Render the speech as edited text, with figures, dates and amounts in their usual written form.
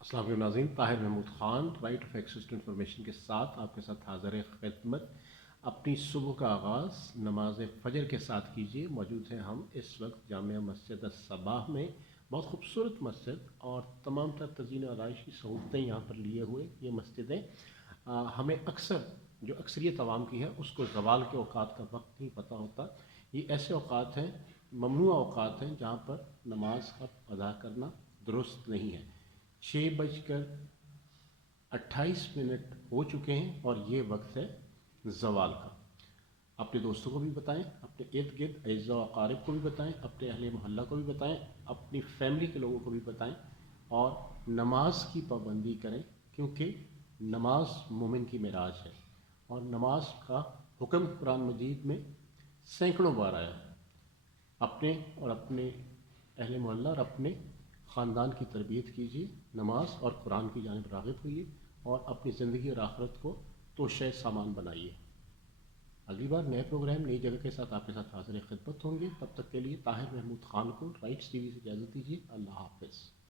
अस्सलाम वालेकुम नाज़रीन, Tahir Mahmood Khan right of access to information के साथ आपके साथ हाज़िर खिदमत। अपनी सुबह का आगाज़ नमाज फ़जर के साथ कीजिए। मौजूद हैं हम इस वक्त जामिया मस्जिद अस्सबाह में। बहुत खूबसूरत मस्जिद और तमाम तर तज़ीन और आराइशी सहूलतें यहाँ पर लिए हुए ये मस्जिदें हमें अक्सर जो अक्सरियत आवाम की है उसको ज़वाल के औकात का वक्त नहीं पता होता। ये ऐसे औकात हैं, ममनूआ औकात हैं, जहाँ पर नमाज का अदा करना दुरुस्त नहीं है। 6:28 हो चुके हैं और ये वक्त है ज़वाल का। अपने दोस्तों को भी बताएं, अपने इर्द गिर्द अज़ा व अक़ारिब को भी बताएं, अपने अहले मोहल्ला को भी बताएं, अपनी फैमिली के लोगों को भी बताएं और नमाज की पाबंदी करें, क्योंकि नमाज मोमिन की मेराज है और नमाज का हुक्म कुरान मजीद में सैकड़ों बार आया है। अपने और अपने अहले मोहल्ला और अपने ख़ानदान की तरबियत कीजिए, नमाज और कुरान की जानिब राग़िब होइए और अपनी ज़िंदगी और आखिरत को तोशे सामान बनाइए। अगली बार नए प्रोग्राम नई जगह के साथ आपके साथ हाज़िर खिदमत होंगे। तब तक के लिए ताहिर महमूद ख़ान को राइट्स टीवी से इजाज़त दीजिए। अल्लाह हाफ़िज़।